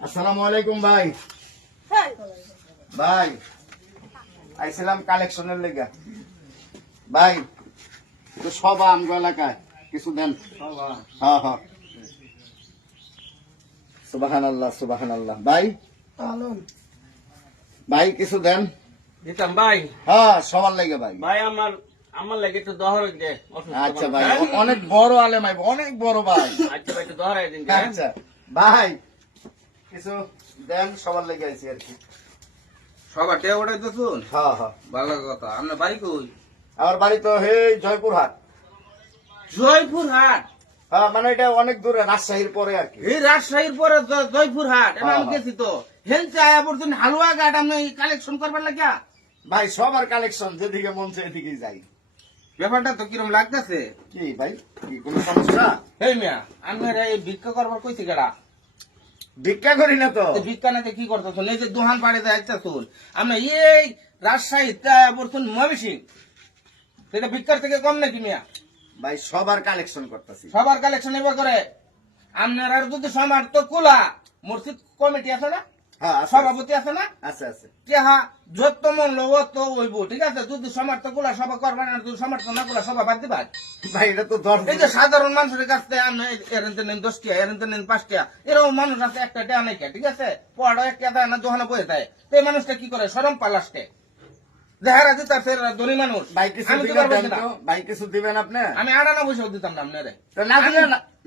আসসালামু আলাইকুম ভাই। ভাই আইছিলাম কালেকশনের লেগা। ভাই তো সব আমগো এলাকায় কিছু দেন? হ্যাঁ হ্যাঁ। সুবাহান আল্লাহ সুবাহান আল্লাহ ভাই ভাই কিছু দেন? দিতাম ভাই। হ্যাঁ সবার লেগে ভাই। ভাই আমার আমার লাগে একটু দহরাই দে আচ্ছা ভাই অনেক বড় আলেম ভাই অনেক বড় ভাই। আচ্ছা ভাই তো দহরাই দিন? আচ্ছা ভাই কিছু দেন সবার লেগে আইছি আর কি। সবার টেয়া ওটাই শুন হ্যাঁ হ্যাঁ। ভালো কথা। আপনার বাড়ি কই? আমার বাড়ি তো হে জয়পুরহাট। জয়পুর হাট হ্যাঁ মানে এটা অনেক দূরে রাজশাহীর পরে আর কি। এই রাজশাহীর পরে জয়পুর হাট এটা আমি হ্যাঁ, গেছি তো। হেলতে আয়া পর্যন্ত হালুয়া গাট আমি কালেকশন করবার লাগিয়া ভাই সবার কালেকশন যেদিকে মন এদিকে যাই। ব্যাপারটা তো কিরম লাগতেছে? কি ভাই কি কোনো সমস্যা? হেই মিয়া আমি এই ভিক্ষা করবার কইছি কেডা? ভিক্ষা করি না তো। ভিক্ষা নাতে কি করতেছ এই যে দোহান পাড়ে যাইতে শুন আমরা এই রাজশাহী পর্যন্ত ময়মনসিং সেটা ভিক্ষার থেকে কম নাকি মিয়া? ভাই সবার কালেকশন করতেছি। সবার কালেকশন এবার করে। আপনার আর যদি সমার তো কোলা মসজিদ কমিটি আছে না? সভাপতি আছে না? আছে আছে। যাহা যত মন লব তো হইব ঠিক আছে? যদি সমর্থগুলা সভা করবা না যদি সমর্থ না গুলা সভা বাদ দিবা ভাই এটা তো দশ এই যে সাধারণ মানুষের কাছ থেকে আমি এরেন্তে নেন দশ টিয়া এরেন্তে নেন পাঁচ টিয়া এরকম মানুষ আছে একটা টিয়া নাই কে, ঠিক আছে? পড়া একটা দেয় না দোকানে বয়ে দেয়। তো এই মানুষটা কি করে? সরম পালাসটে দেহারা দিতে এরা ধনী মানুষ। ভাই কিছু আমি তো দিবেন পারব না। তো? কিছু দিবেন আপনি? আমি আড়ানা বসেও দিতাম না আপনারে। তো না দিলে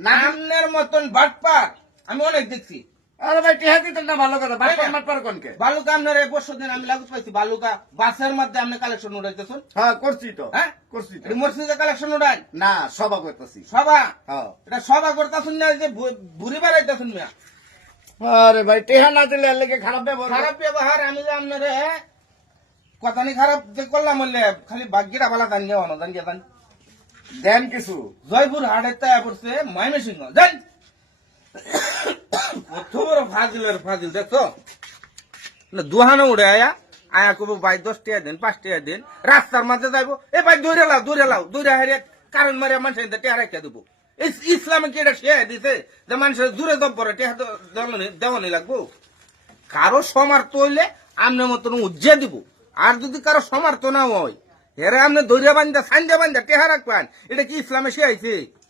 না আপনার মতন বাটপার। আমি অনেক দেখছি। আরে ভাই টিহা দিতেন না ভালো কথা ভাই ভাই, মাঠ পার কোনকে বালুকা আপনার দিন আমি পাইছি বালুকা বাসের মধ্যে আপনি কালেকশন উঠাইতেছেন হ্যাঁ করছি তো। হ্যাঁ? করছি তো। এটা মসজিদে কালেকশন উঠান না সভা করতেছি। সভা? হ্যাঁ। এটা সভা করতেছেন না যে ভু- ভুরি বেড়াইতেছেন মিয়া? আরে ভাই টিহা না দিলে এর লেগে খারাপ ব্যবহার। খারাপ ব্যবহার আমি যে আপনারে কথা নি খারাপ যে করলাম বললে খালি ভাগ্যটা ভালো দান কিছু। জয়পুর হাটের তাই পড়ছে মাইনে সিংহ বড় ফাজিলের ফাজিল দেখো দুহানো উড়ে আয়া আয়া কব ভাই দশ টাকা দিন পাঁচ টাকা দিন, রাস্তার মাঝে যাইবো। এ, ভাই, দৌড়ে লাও দৌড়ে লাও, দৌড়ে হারিয়ে কারণ মারিয়া মানুষের টেহা রেখে দেবো। ইস- ইসলামে কি এটা শেয়ার দিছে? যে মানুষের দূরে দম পরে টেহা দেওয়ানি লাগবো? কারও সমার্থ হইলে আমনের মতন উজ্জে দিব। আর যদি কারও সমার্থ না হয়, হেরে আমনে দৌড়ে বান্ধা সাঞ্জা বান্ধা টেহা রাখবেন। এটা কি ইসলামে শিয়াইছে?